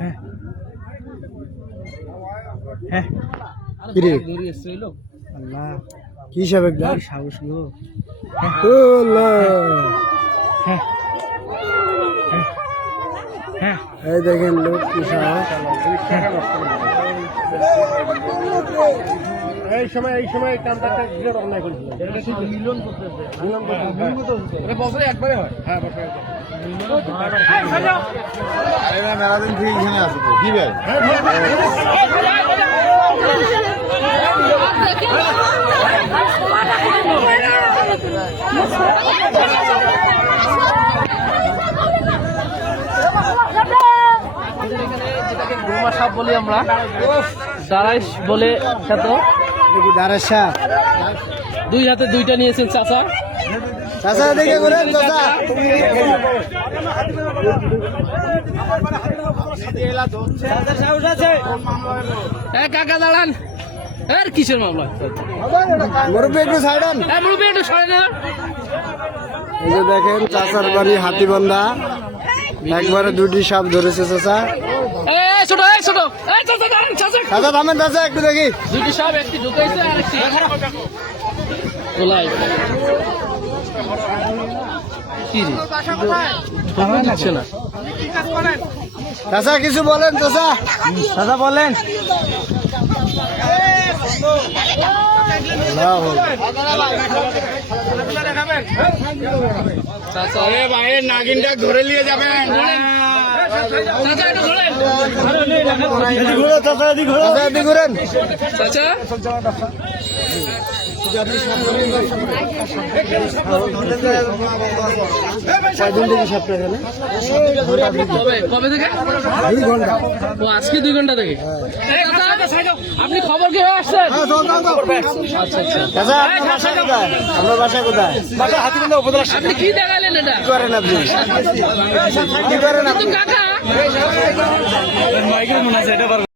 হ্যাঁ। হ্যাঁ। আল্লাহ। কি হিসাবে সাহস গো। হ্যাঁ। এই দেখেন লোক এই সময় এই সময় কামটা বিরাট অন্যায় করেছিল মিলন করতেছে মিলন করতে বছরে একবারে হয়। হ্যাঁ বসে আছে। মেলাদিন থেকে এখানে আসব কি ভাই? যেটাকে গোমা সাপ বলি আমরা বলে খ্যাত দাঁড়ার দুই হাতে দুইটা নিয়েছেন চাচা। চাচা দেখে ঘুরেন চাচা। কাকা দাঁড়ান। এর কিসের মামলা? মুরব্বী একটু সাইডান মুরব্বী একটু সরে এই যে দেখেন চাচার বাড়ি হাতিবন্ধা। একবারে দুটি সাপ ধরেছে চাচা। এ ছোট ছোট। চাচা থামেন একটু দেখি। দুইটি সাপ একটি ঢুকাইছে আর একটি কি রে? ঢোকা দিচ্ছে না। চাচা কিছু বলেন চাচা। চাচা বলেন। নাগিনটা ধরে নিয়ে যাবেন। চাচা একটু ধরেন। চাচা ঘুরেন। চাচা? কয়দিন আজকে দুই ঘণ্টা থেকে? আপনি খবর কি হয়ে আসছেন আপনার বাসা কোথায় আপনি কি দেখালেন এটা করেন আপনি কি করেন আপনি